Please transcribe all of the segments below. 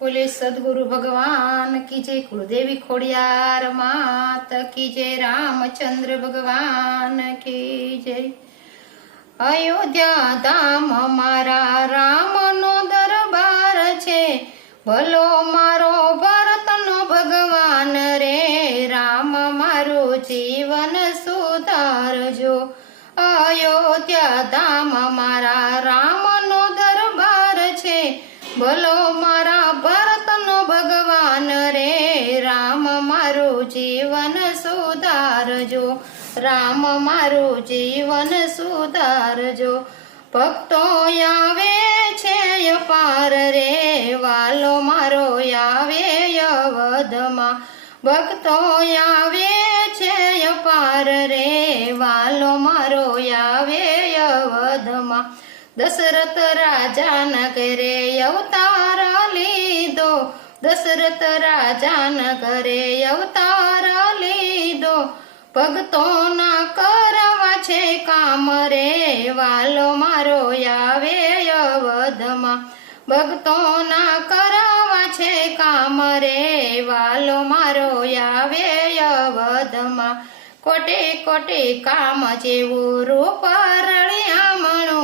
बोले सदगुरु भगवान की जय, कुलदेवी खोड़ियार मात की जय, रामचंद्र भगवान की जय। अयोध्या धाम मारा राम नो दरबार छे, भलो मारो भरत नो भगवान रे, राम मारो जीवन सुधारजो। अयोध्या धाम मारा राम नो दरबार छे, भलो मारा भरत नो भगवान रे, राम मारो जीवन सुधारजो, राम मारो जीवन सुधारजो। भक्तो आवे छे अपार रे, वालो मारो आवे अवधमा, भक्तो आवे छे अपार रे, वालो मारो आवे अवधमा। दशरथ राजा न करे अवतार लीधो, दशरथ राजा न करे अवतार लीधो, भक्तो ना करवा छे काम रे, वालो मारो आवे अवधमा, भक्तो ना करवा छे काम रे, वालो मारो आवे अवधमा। कोटे कोटे काम जेवो रूप रळियामणो,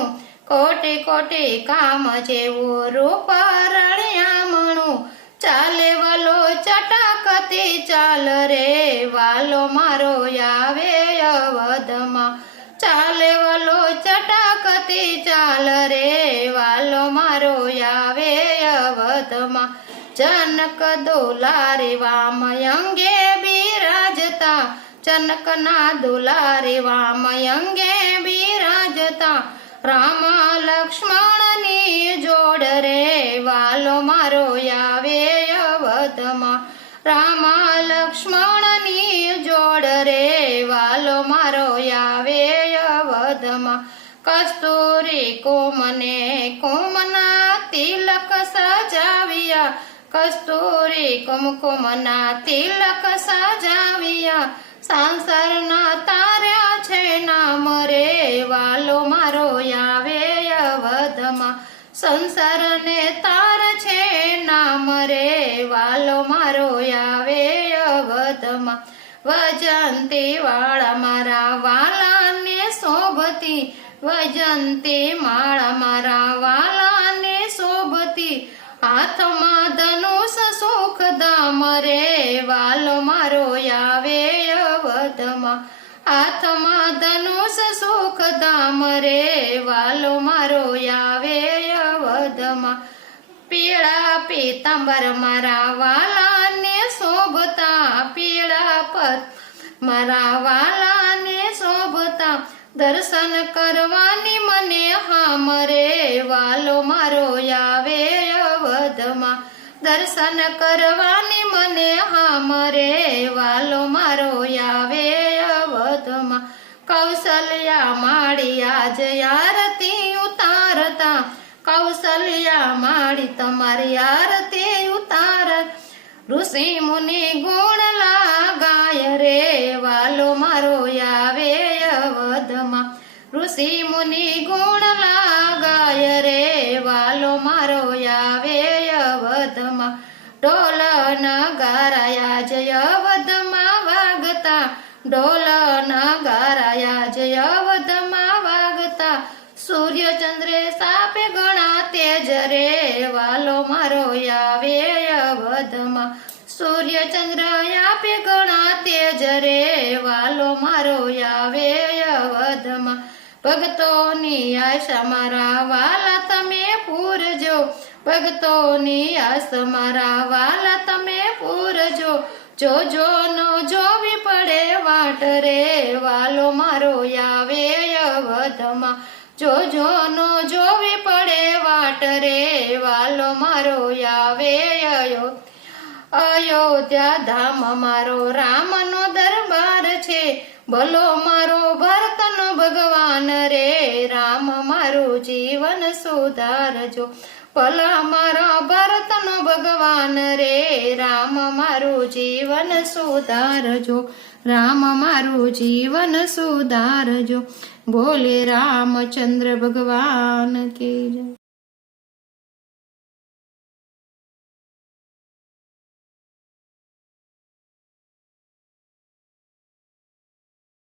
कोटे कोटे काम जेवो रूप रळियामणो, चाले वलो चटाकती चाल रे, वालो मारो आवे अवधमा, चाले वलो चटाकती चाल रे, वालो मारो आवे अवधमा। जनक दुलारे वाम अंगे बिराजता, जनक ना दुलारे वाम अंगे बिराजता, राम लक्ष्मण नी जोड़ रे, वालो मारो आवे अवधमा, राम लक्ष्मण नी जोड़ रे, वालो मारो आवे अवधमा। कस्तूरी कोमने कोमना तिलक सजाविया, कस्तूरी कुमकुमना तिलक सजाविया, सांसर ना तार्या छे नाम रे, वालो मारो आवे अवधमा, संसार ने तार छे नाम रे, वालो मारो आवे अवधमा। वजंती वाळा मारा वाला ने शोभती, वजंती माळा मारा वाला ने शोभती, हाथमा धनुष सुख धाम रे, वालो मारो आवे अवधमा, हाथमा धनुष सुख धाम रे, वालो मारो आवे अवधमा। पीळा पीतांबर मारा वाला ने शोभता, पीळा पत मारा वाला ने शोभता, दर्शन करवानी मने हाम रे, वालो मारो आवे अवधमा, दर्शन करवानी मने हाम रे, वालो मारो आवे अवधमा। कौशल्या माड़ी आज आरती उतारता, कौशल्या माड़ी तमारी आरती उतार, ऋषि मुनि गुण लगाय रे, वालो मारो आवे अवधमा, ऋषि मुनि गुण लगाय रे, वालो मारो आवे अवधमा। ढोल नगारा जय अवधमा वागता, ढोल नगारा जय अवधमा वागता, सूर्य चंद्रे सापे गणा तेज रे, वालो मारो आवे अवधमा, सूर्य चंद्र यापे गणा तेज रे, वालो मारो आवे अवधमा। भक्तोनी आशा मारा वाला तमे पूरजो, भक्तोनी आशा मारा वाला तमे पूरजो, जोजो नो जोवी पड़े वाट रे, वालो मारो आवे अवधमा, जोजो नो जोवी पड़े वाट रे, वालो मारो आवे अयोध्या धाम मारो राम नो दरबार छे, भलो मारो भरत नो भगवान रे, राम मारो जीवन सुधारजो, भला मारा भरत नो भगवान रे, राम मारो जीवन सुधारजो, राम मारो जीवन सुधारजो। बोले रामचंद्र भगवान की जय।